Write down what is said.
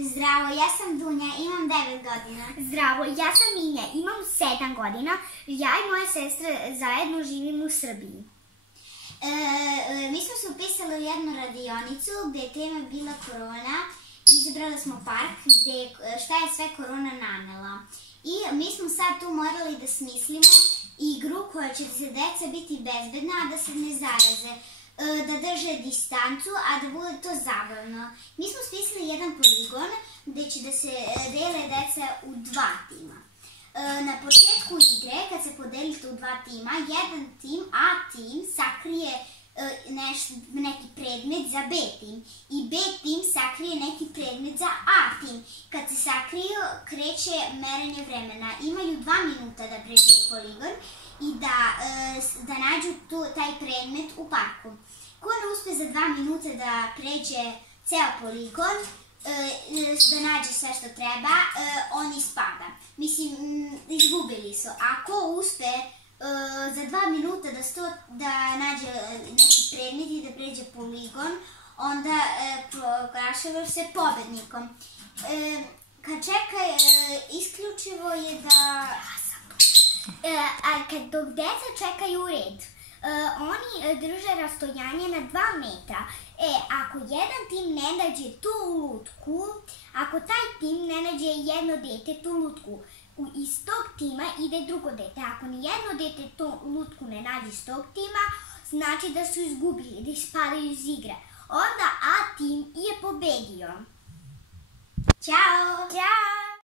Zdravo, ja sam Dunja, imam 9 godina. Zdravo, ja sam Minja, imam 7 godina. Ja i moja sestra zajedno živimo u Srbiji. Mi smo se upisali u jednu radionicu gde je tema bila korona. Izabrali smo park gde šta je sve korona nanela. I mi smo sad tu morali da smislimo igru koja će se deca biti bezbedna, a da se ne zaraze, da drže distancu, a da bude to zabavno. Mi smo smislili jedan poligon gde će da se dele deca u 2 tima. Na početku igre, kad se podelite u 2 tima, jedan tim, A tim, sakrije neki predmet za B tim i B tim sakrije neki predmet za A tim. Kad se sakriju, kreće merenje vremena. Imaju 2 minuta da pređu u poligon i da nađu taj predmet u parku. Ko ne uspe za 2 minuta da pređe ceo poligon, da nađe sve što treba, on ispada. Mislim, izgubili su. Ako uspe za 2 minuta da nađe neki predmet i da pređe poligon, onda proglašava se pobednikom. Kad čeka, isključivo je da... A dok deca čekaju u red, oni drže rastojanje na 2 metra. Ako jedan tim ne nađe tu lutku, ako taj tim ne nađe jedno dete tu lutku, iz tog tima ide drugo dete. Ako nijedno dete tu lutku ne nađe iz tog tima, znači da su izgubili, da ispadaju iz igre. Onda A tim je pobedio. Ćao! Ćao!